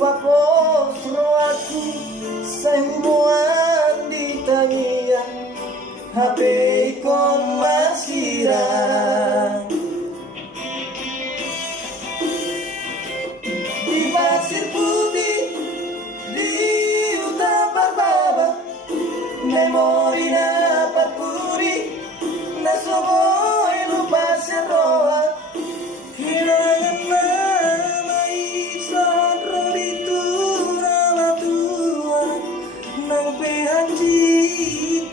papos roaku semua di tangian HP kon masirang di pasir putih di utara baba memori dapat puri na soboy lupa seroa hilangan nama isan roritu nama tua nang behanji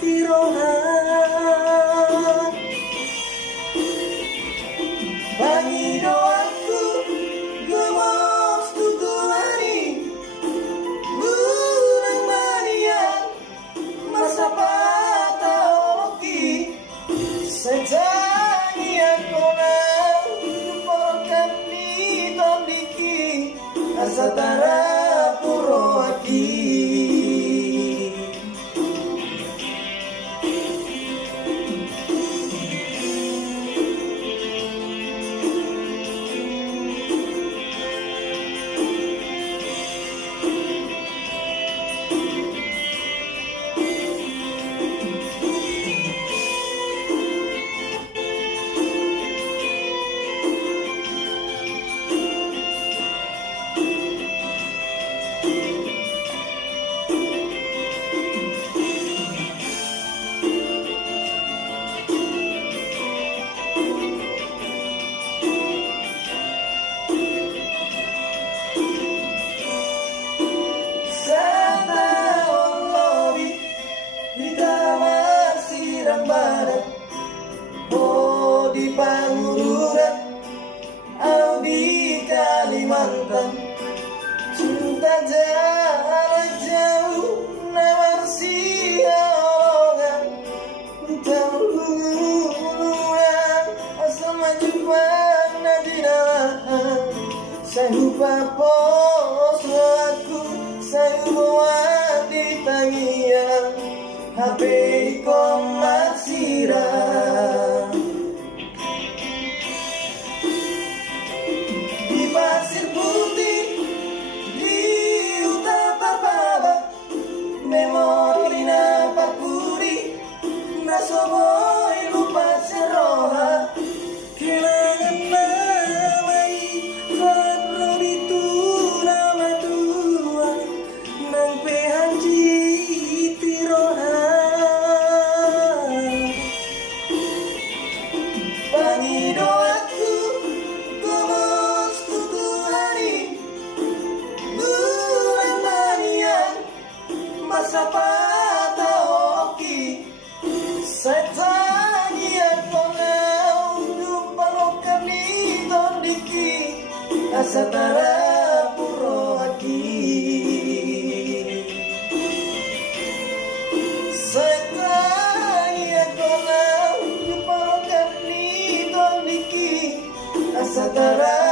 tirohan bangi doaku gemos tutuani burang manian masa patah oki sejani akonang porkan ni tondiki asatara puro aki oh di Pangururan au di Kalimantan cinta jarak jauh nawar siangan tanggulan asal maju pana di dalam saya lupa pos aku saya buat di tangian HP kon masirang di pasir putih di utara baba memori na papuri na soboy lupa seroha kelangan namai farro itu nama tua nang pehanji bangi doaku gemos tutuhani bulan manian masa patah oki setani akonau dupalokan di tondiki asatara puro aki asatara